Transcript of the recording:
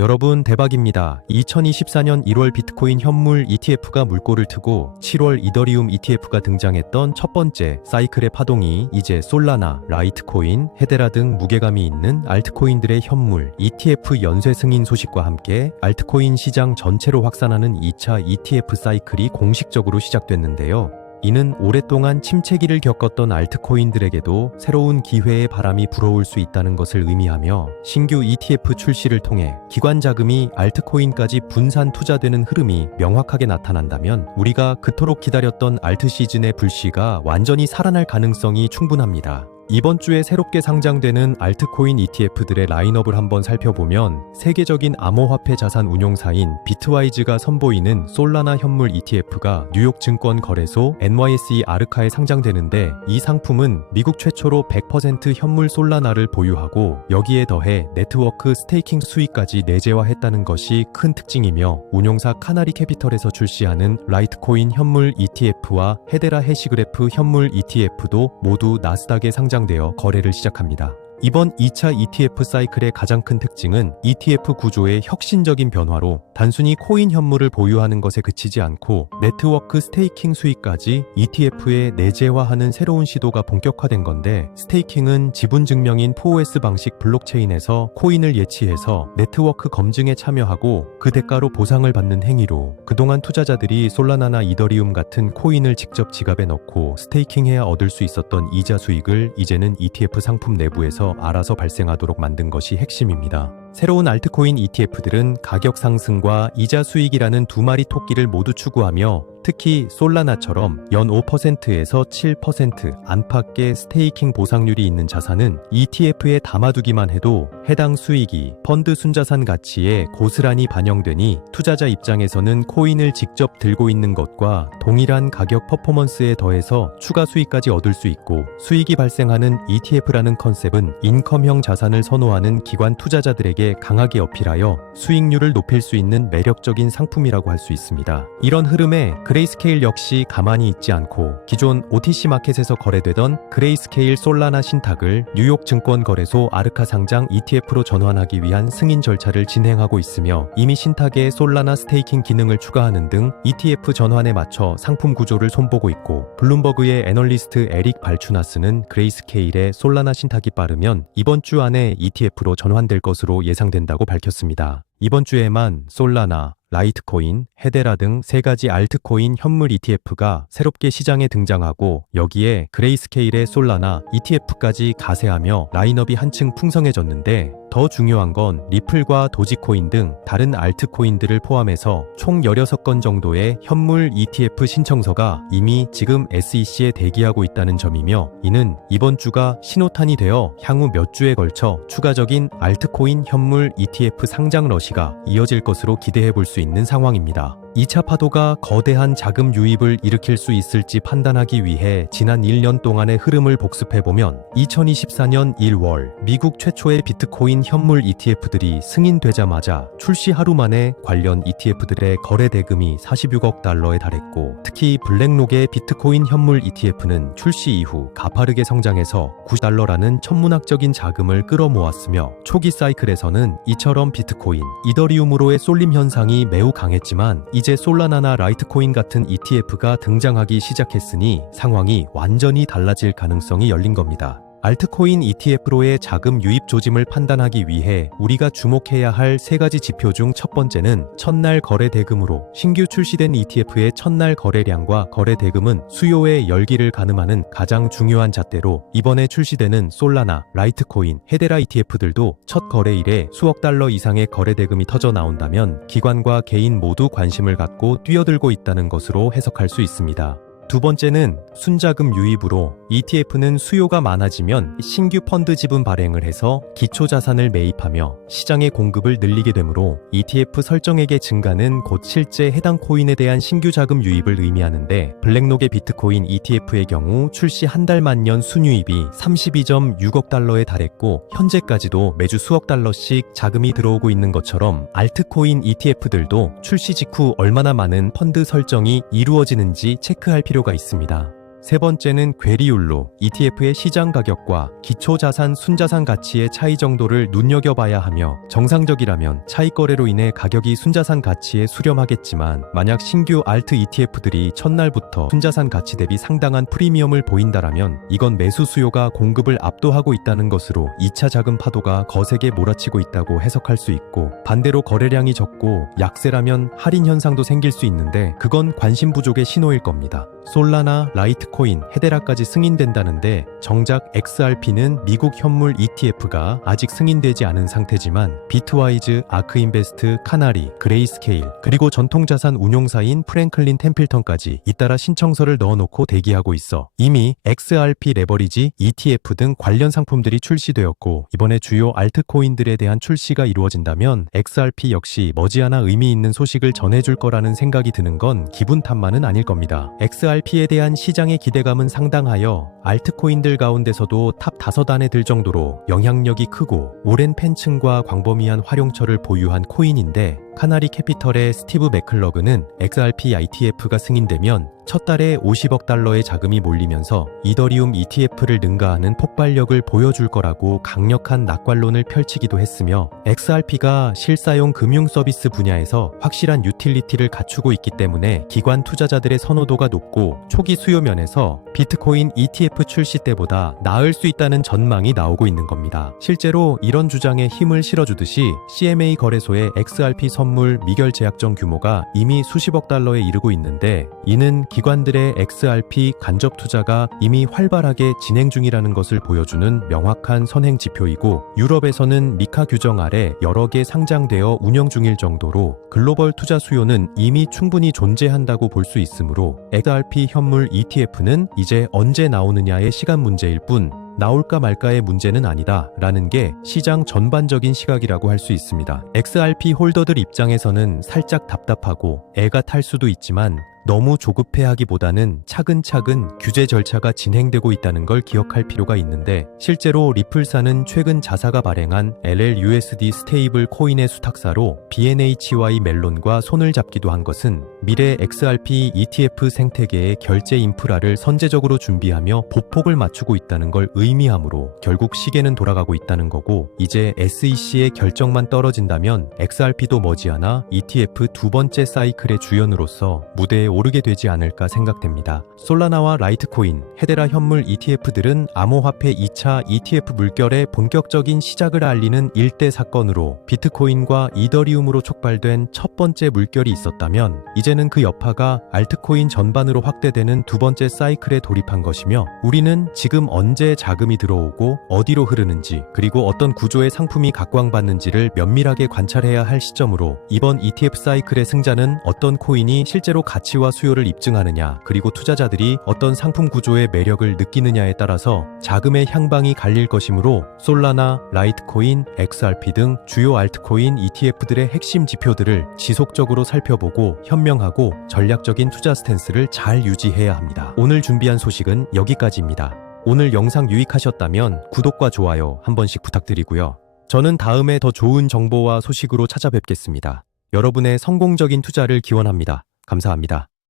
여러분 대박입니다. 2024년 1월 비트코인 현물 ETF가 물꼬를 트고 7월 이더리움 ETF가 등장했던 첫 번째 사이클의 파동이 이제 솔라나, 라이트코인, 헤데라 등 무게감이 있는 알트코인들의 현물 ETF 연쇄 승인 소식과 함께 알트코인 시장 전체로 확산하는 2차 ETF 사이클이 공식적으로 시작됐는데요. 이는 오랫동안 침체기를 겪었던 알트코인들에게도 새로운 기회의 바람이 불어올 수 있다는 것을 의미하며 신규 ETF 출시를 통해 기관 자금이 알트코인까지 분산 투자되는 흐름이 명확하게 나타난다면 우리가 그토록 기다렸던 알트 시즌의 불씨가 완전히 살아날 가능성이 충분합니다. 이번 주에 새롭게 상장되는 알트코인 ETF들의 라인업을 한번 살펴보면 세계적인 암호화폐 자산 운용사인 비트와이즈가 선보이는 솔라나 현물 ETF가 뉴욕 증권 거래소 NYSE 아르카에 상장되는데 이 상품은 미국 최초로 100% 현물 솔라나를 보유하고 여기에 더해 네트워크 스테이킹 수익까지 내재화했다는 것이 큰 특징이며 운용사 카나리 캐피털에서 출시하는 라이트코인 현물 ETF와 헤데라 해시그래프 현물 ETF도 모두 나스닥에 상장되어 거래를 시작합니다. 이번 2차 ETF 사이클의 가장 큰 특징은 ETF 구조의 혁신적인 변화로 단순히 코인 현물을 보유하는 것에 그치지 않고 네트워크 스테이킹 수익까지 ETF에 내재화하는 새로운 시도가 본격화된 건데, 스테이킹은 지분 증명인 POS 방식 블록체인에서 코인을 예치해서 네트워크 검증에 참여하고 그 대가로 보상을 받는 행위로 그동안 투자자들이 솔라나나 이더리움 같은 코인을 직접 지갑에 넣고 스테이킹해야 얻을 수 있었던 이자 수익을 이제는 ETF 상품 내부에서 알아서 발생하도록 만든 것이 핵심입니다. 새로운 알트코인 ETF들은 가격 상승과 이자 수익이라는 두 마리 토끼를 모두 추구하며 특히 솔라나처럼 연 5%에서 7% 안팎의 스테이킹 보상률이 있는 자산은 ETF에 담아두기만 해도 해당 수익이 펀드 순자산 가치에 고스란히 반영되니 투자자 입장에서는 코인을 직접 들고 있는 것과 동일한 가격 퍼포먼스에 더해서 추가 수익까지 얻을 수 있고, 수익이 발생하는 ETF라는 컨셉은 인컴형 자산을 선호하는 기관 투자자들에게 강하게 어필하여 수익률을 높일 수 있는 매력적인 상품이라고 할 수 있습니다. 이런 흐름에 그레이스케일 역시 가만히 있지 않고 기존 OTC 마켓에서 거래되던 그레이스케일 솔라나 신탁을 뉴욕 증권 거래소 아르카 상장 ETF로 전환하기 위한 승인 절차를 진행하고 있으며, 이미 신탁에 솔라나 스테이킹 기능을 추가하는 등 ETF 전환에 맞춰 상품 구조를 손보고 있고, 블룸버그의 애널리스트 에릭 발추나스는 그레이스케일의 솔라나 신탁이 빠르면 이번 주 안에 ETF로 전환될 것으로 예상된다고 밝혔습니다. 이번 주에만 솔라나, 라이트코인, 헤데라 등 세 가지 알트코인 현물 ETF가 새롭게 시장에 등장하고 여기에 그레이스케일의 솔라나 ETF까지 가세하며 라인업이 한층 풍성해졌는데, 더 중요한 건 리플과 도지코인 등 다른 알트코인들을 포함해서 총 16건 정도의 현물 ETF 신청서가 이미 지금 SEC에 대기하고 있다는 점이며, 이는 이번 주가 신호탄이 되어 향후 몇 주에 걸쳐 추가적인 알트코인 현물 ETF 상장 러시가 이어질 것으로 기대해 볼 수 있는 상황입니다. 2차 파도가 거대한 자금 유입을 일으킬 수 있을지 판단하기 위해 지난 1년 동안의 흐름을 복습해보면 2024년 1월 미국 최초의 비트코인 현물 ETF들이 승인되자마자 출시 하루 만에 관련 ETF들의 거래 대금이 46억 달러에 달했고, 특히 블랙록의 비트코인 현물 ETF는 출시 이후 가파르게 성장해서 9달러라는 천문학적인 자금을 끌어모았으며, 초기 사이클에서는 이처럼 비트코인, 이더리움으로의 쏠림 현상이 매우 강했지만 이제 솔라나나 라이트코인 같은 ETF가 등장하기 시작했으니 상황이 완전히 달라질 가능성이 열린 겁니다. 알트코인 ETF로의 자금 유입 조짐을 판단하기 위해 우리가 주목해야 할 세 가지 지표 중 첫 번째는 첫날 거래 대금으로, 신규 출시된 ETF의 첫날 거래량과 거래 대금은 수요의 열기를 가늠하는 가장 중요한 잣대로, 이번에 출시되는 솔라나, 라이트코인, 헤데라 ETF들도 첫 거래일에 수억 달러 이상의 거래 대금이 터져 나온다면 기관과 개인 모두 관심을 갖고 뛰어들고 있다는 것으로 해석할 수 있습니다. 두 번째는 순자금 유입으로, ETF는 수요가 많아지면 신규 펀드 지분 발행을 해서 기초 자산을 매입하며 시장의 공급을 늘리게 되므로 ETF 설정액의 증가는 곧 실제 해당 코인에 대한 신규 자금 유입을 의미하는데, 블랙록의 비트코인 ETF의 경우 출시 한 달 만년 순유입이 32.6억 달러에 달했고 현재까지도 매주 수억 달러씩 자금이 들어오고 있는 것처럼 알트코인 ETF들도 출시 직후 얼마나 많은 펀드 설정이 이루어지는지 체크할 필요가 있습니다. 세 번째는 괴리율로 ETF의 시장 가격과 기초자산 순자산 가치의 차이 정도를 눈여겨봐야 하며, 정상적이라면 차익 거래로 인해 가격이 순자산 가치에 수렴하겠지만 만약 신규 알트 ETF들이 첫날부터 순자산 가치 대비 상당한 프리미엄을 보인다라면 이건 매수 수요가 공급을 압도하고 있다는 것으로 2차 자금 파도가 거세게 몰아치고 있다고 해석할 수 있고, 반대로 거래량이 적고 약세라면 할인 현상도 생길 수 있는데 그건 관심 부족의 신호일 겁니다. 솔라나, 라이트코인, 헤데라까지 승인된다는데 정작 XRP는 미국 현물 ETF가 아직 승인되지 않은 상태지만 비트와이즈, 아크인베스트, 카나리, 그레이스케일, 그리고 전통자산 운용사인 프랭클린 템필턴까지 잇따라 신청서를 넣어놓고 대기하고 있어 이미 XRP 레버리지, ETF 등 관련 상품들이 출시되었고, 이번에 주요 알트코인들에 대한 출시가 이루어진다면 XRP 역시 머지않아 의미 있는 소식을 전해줄 거라는 생각이 드는 건 기분 탓만은 아닐 겁니다. XRP에 대한 시장의 기대감은 상당하여 알트코인들 가운데서도 탑 5안에 들 정도로 영향력이 크고 오랜 팬층과 광범위한 활용처를 보유한 코인인데, 카나리 캐피털의 스티브 맥클러그는 XRP ITF가 승인되면 첫 달에 50억 달러의 자금이 몰리면서 이더리움 ETF를 능가하는 폭발력을 보여줄 거라고 강력한 낙관론을 펼치기도 했으며, XRP가 실사용 금융 서비스 분야에서 확실한 유틸리티를 갖추고 있기 때문에 기관 투자자들의 선호도가 높고 초기 수요 면에서 비트코인 ETF 출시 때보다 나을 수 있다는 전망이 나오고 있는 겁니다. 실제로 이런 주장에 힘을 실어주듯이 CMA 거래소의 XRP 선물 미결 제약정 규모가 이미 수십억 달러에 이르고 있는데, 이는 기관들의 XRP 간접 투자가 이미 활발하게 진행 중이라는 것을 보여주는 명확한 선행 지표이고, 유럽에서는 미카 규정 아래 여러 개 상장되어 운영 중일 정도로 글로벌 투자 수요는 이미 충분히 존재한다고 볼 수 있으므로 XRP 현물 ETF는 이제 언제 나오느냐의 시간 문제일 뿐 나올까 말까의 문제는 아니다 라는 게 시장 전반적인 시각이라고 할 수 있습니다. XRP 홀더들 입장에서는 살짝 답답하고 애가 탈 수도 있지만 너무 조급해하기보다는 차근차근 규제 절차가 진행되고 있다는 걸 기억할 필요가 있는데, 실제로 리플사는 최근 자사가 발행한 LLUSD 스테이블 코인의 수탁사로 BNHY 멜론과 손을 잡기도 한 것은 미래 XRP ETF 생태계의 결제 인프라를 선제적으로 준비하며 보폭을 맞추고 있다는 걸 의미하므로 결국 시계는 돌아가고 있다는 거고, 이제 SEC의 결정만 떨어진다면 XRP도 머지않아 ETF 두 번째 사이클의 주연으로서 무대에 오르게 되지 않을까 생각됩니다. 솔라나와 라이트코인, 헤데라 현물 ETF들은 암호화폐 2차 ETF 물결의 본격적인 시작을 알리는 일대 사건으로 비트코인과 이더리움으로 촉발된 첫 번째 물결이 있었다면, 이제는 그 여파가 알트코인 전반으로 확대되는 두 번째 사이클에 돌입한 것이며, 우리는 지금 언제 자금이 들어오고 어디로 흐르는지, 그리고 어떤 구조의 상품이 각광받는지를 면밀하게 관찰해야 할 시점으로, 이번 ETF 사이클의 승자는 어떤 코인이 실제로 가치와 수요를 입증하느냐, 그리고 투자자들이 어떤 상품 구조의 매력을 느끼느냐에 따라서 자금의 향방이 갈릴 것이므로, 솔라나, 라이트코인, XRP 등 주요 알트코인 ETF들의 핵심 지표들을 지속적으로 살펴보고 현명하고 전략적인 투자 스탠스를 잘 유지해야 합니다. 오늘 준비한 소식은 여기까지입니다. 오늘 영상 유익하셨다면 구독과 좋아요 한 번씩 부탁드리고요. 저는 다음에 더 좋은 정보와 소식으로 찾아뵙겠습니다. 여러분의 성공적인 투자를 기원합니다. 감사합니다.